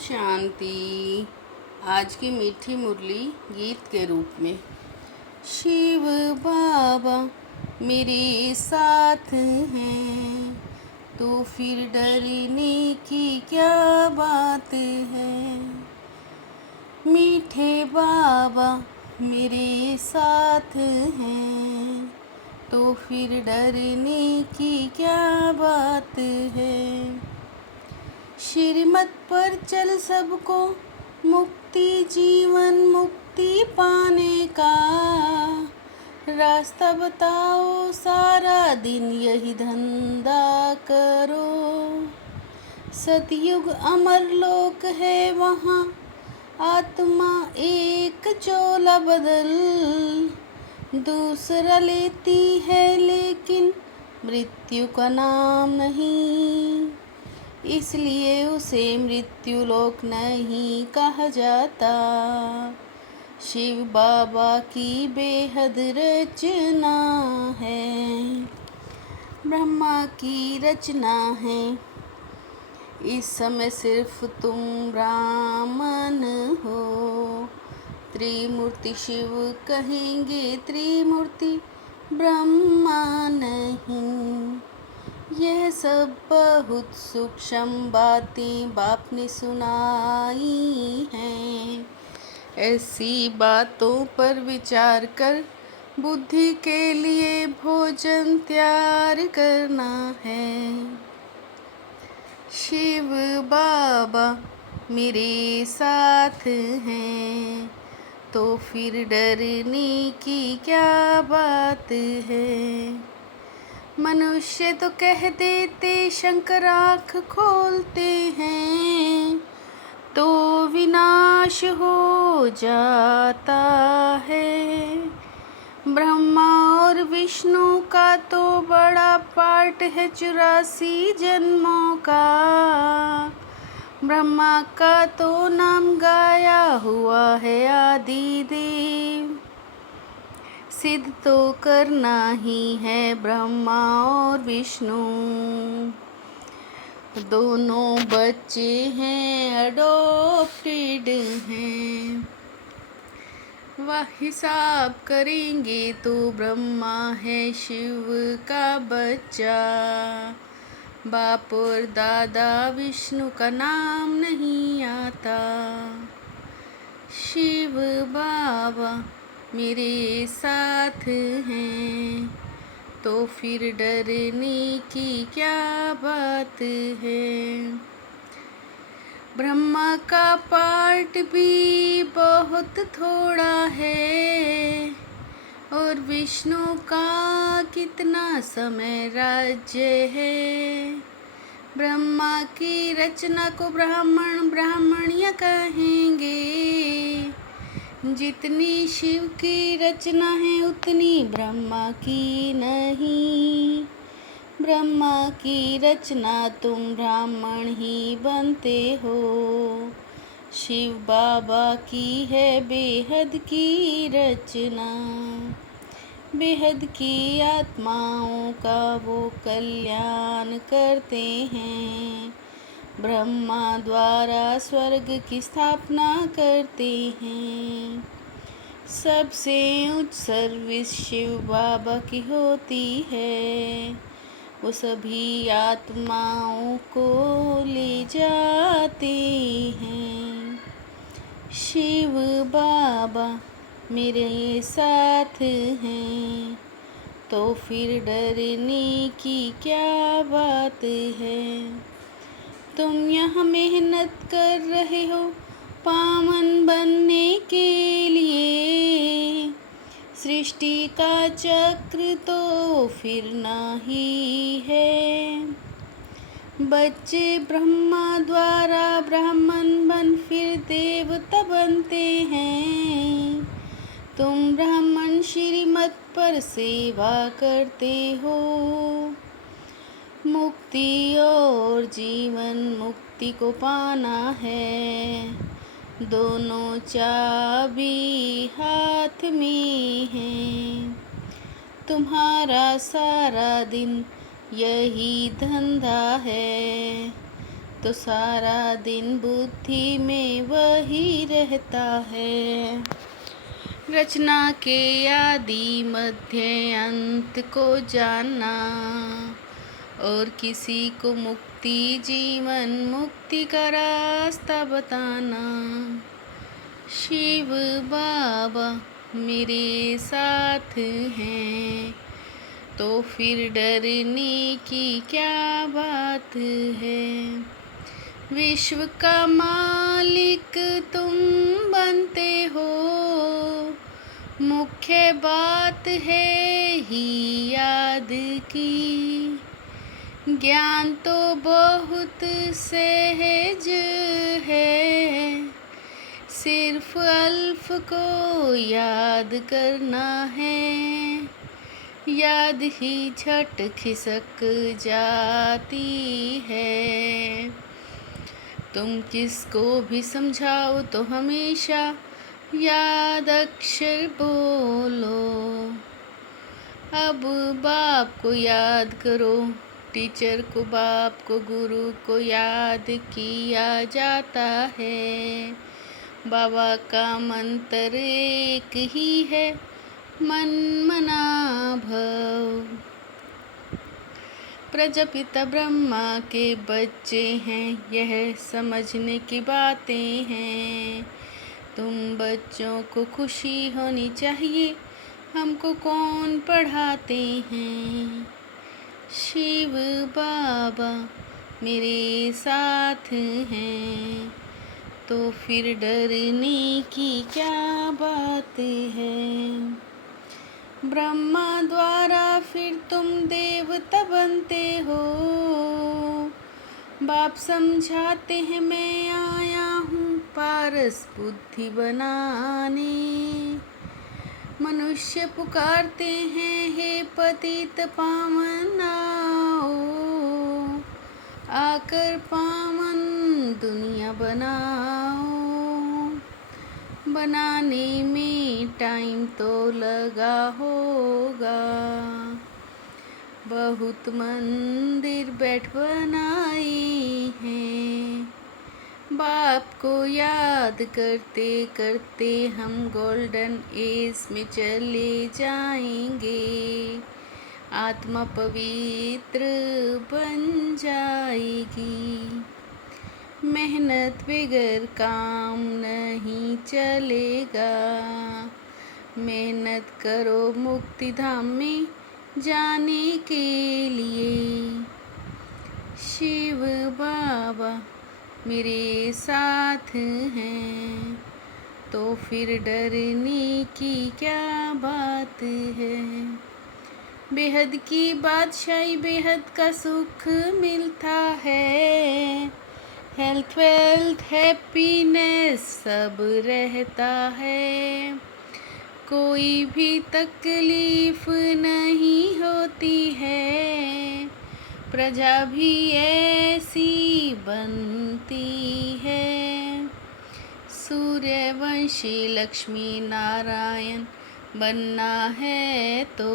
शांति। आज की मीठी मुरली गीत के रूप में। शिव बाबा मेरे साथ हैं, तो फिर डरने की क्या बात है। मीठे बाबा मेरे साथ हैं, तो फिर डरने की क्या बात है। श्रीमत पर चल सबको मुक्ति, जीवन मुक्ति पाने का रास्ता बताओ, सारा दिन यही धंधा करो। सतयुग अमर लोक है, वहाँ आत्मा एक चोला बदल दूसरा लेती है, लेकिन मृत्यु का नाम नहीं, इसलिए उसे मृत्यु लोक नहीं कहा जाता। शिव बाबा की बेहद रचना है, ब्रह्मा की रचना है। इस समय सिर्फ तुम ब्राह्मण हो, त्रिमूर्ति शिव कहेंगे, त्रिमूर्ति ब्रह्मा नहीं। यह सब बहुत सूक्ष्म बातें बाप ने सुनाई हैं। ऐसी बातों पर विचार कर बुद्धि के लिए भोजन तैयार करना है। शिव बाबा मेरे साथ हैं, तो फिर डरने की क्या बात है। मनुष्य तो कह देते शंकर आँख खोलते हैं, तो विनाश हो जाता है। ब्रह्मा और विष्णु का तो बड़ा पार्ट है 84 जन्मों का। ब्रह्मा का तो नाम गाया हुआ है आदि देव, सिद्ध तो करना ही है ब्रह्मा और विष्णु। दोनों बच्चे हैं, अडॉप्टेड हैं। वह हिसाब करेंगे तो ब्रह्मा है शिव का बच्चा। बाप और दादा विष्णु का नाम नहीं आता। शिव बाबा मेरे साथ हैं, तो फिर डरने की क्या बात है। ब्रह्मा का पार्ट भी बहुत थोड़ा है, और विष्णु का कितना समय राज्य है। ब्रह्मा की रचना को ब्राह्मण ब्राह्मणिया कहेंगे, जितनी शिव की रचना है उतनी ब्रह्मा की नहीं। ब्रह्मा की रचना तुम ब्राह्मण ही बनते हो। शिव बाबा की है बेहद की रचना, बेहद की आत्माओं का वो कल्याण करते हैं। ब्रह्मा द्वारा स्वर्ग की स्थापना करते हैं। सबसे उच्च सर्विस शिव बाबा की होती है, वो सभी आत्माओं को ले जाते हैं। शिव बाबा मेरे साथ हैं, तो फिर डरने की क्या बात है। तुम यहाँ मेहनत कर रहे हो पावन बनने के लिए, सृष्टि का चक्र तो फिरना ही है। बच्चे ब्रह्मा द्वारा ब्राह्मण बन फिर देवता बनते हैं। तुम ब्राह्मण श्रीमत पर सेवा करते हो। मुक्ति और जीवन मुक्ति को पाना है, दोनों चाबी हाथ में है। तुम्हारा सारा दिन यही धंधा है, तो सारा दिन बुद्धि में वही रहता है। रचना के आदि मध्य अंत को जानना और किसी को मुक्ति जीवन मुक्ति का रास्ता बताना। शिव बाबा मेरे साथ हैं, तो फिर डरने की क्या बात है। विश्व का मालिक तुम बनते हो, मुख्य बात है ही याद की। ज्ञान तो बहुत सहज है, सिर्फ अल्फ को याद करना है। याद ही झट खिसक जाती है। तुम किसको भी समझाओ तो हमेशा याद अक्षर बोलो। अब बाप को याद करो, टीचर को, बाप को, गुरु को याद किया जाता है। बाबा का मंत्र एक ही है, मन मना भव। प्रजापिता ब्रह्मा के बच्चे हैं, यह समझने की बातें हैं। तुम बच्चों को खुशी होनी चाहिए, हमको कौन पढ़ाते हैं। शिव बाबा मेरे साथ हैं, तो फिर डरने की क्या बात है। ब्रह्मा द्वारा फिर तुम देवता बनते हो। बाप समझाते हैं मैं आया हूँ पारस बुद्धि बनाने। मनुष्य पुकारते हैं हे पतित पावन आओ, आकर पावन दुनिया बनाओ। बनाने में टाइम तो लगा होगा, बहुत मंदिर बैठ बनाए हैं। बाप को याद करते करते हम गोल्डन एज में चले जाएंगे। आत्मा पवित्र बन जाएगी। मेहनत बगैर काम नहीं चलेगा। मेहनत करो मुक्ति धाम में जाने के लिए। शिव बाबा मेरे साथ हैं, तो फिर डरने की क्या बात है। बेहद की बादशाही बेहद का सुख मिलता है। हेल्थ वेल्थ हैप्पीनेस सब रहता है। कोई भी तकलीफ नहीं होती है। प्रजा भी ऐसी बनती है। सूर्यवंशी लक्ष्मी नारायण बनना है तो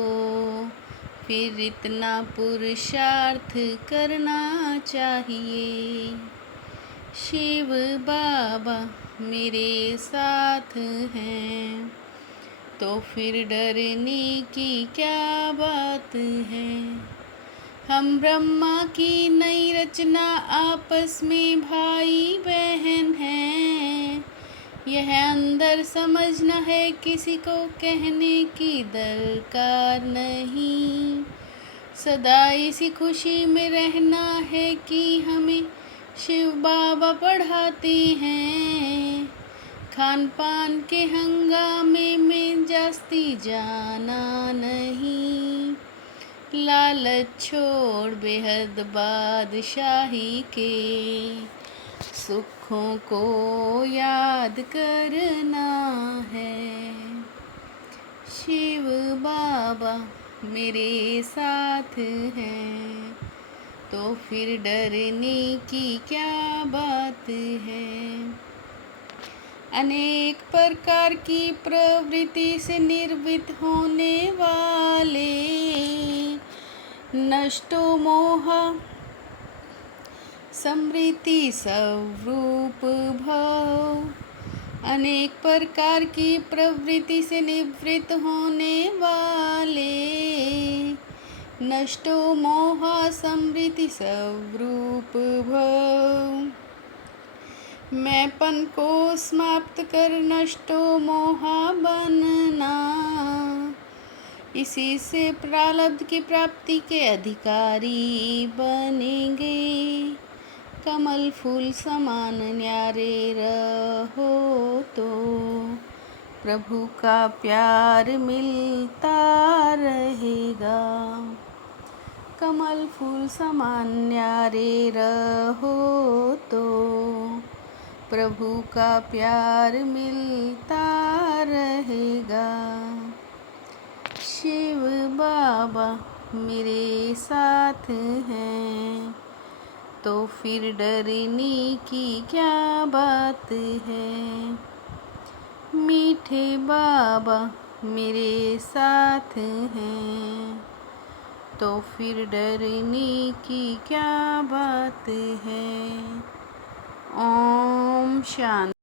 फिर इतना पुरुषार्थ करना चाहिए। शिव बाबा मेरे साथ हैं, तो फिर डरने की क्या बात है। हम ब्रह्मा की नई रचना आपस में भाई बहन हैं। यह अंदर समझना है, किसी को कहने की दरकार नहीं। सदा इसी खुशी में रहना है कि हमें शिव बाबा पढ़ाते हैं। खान पान के हंगामे में जास्ती जाना नहीं। लालच छोड़ बेहद बादशाही के सुखों को याद करना है। शिव बाबा मेरे साथ हैं, तो फिर डरने की क्या बात है। अनेक प्रकार की प्रवृत्ति से निर्मित होने वाले नष्टो मोह समृद्धि स्वरूप भव, अनेक प्रकार की प्रवृत्ति से निवृत्त होने वाले, नष्टो मोह समृद्धि स्वरूप भव। मैंपन को समाप्त कर नष्टो मोह बनना, इसी से प्रारब्ध की प्राप्ति के अधिकारी बनेंगे। कमल फूल समान न्यारे रहो तो प्रभु का प्यार मिलता रहेगा। कमल फूल समान न्यारे रहो तो प्रभु का प्यार मिलता रहेगा। शिव बाबा मेरे साथ हैं, तो फिर डरने की क्या बात है। मीठे बाबा मेरे साथ हैं, तो फिर डरने की क्या बात है। ओम शांति।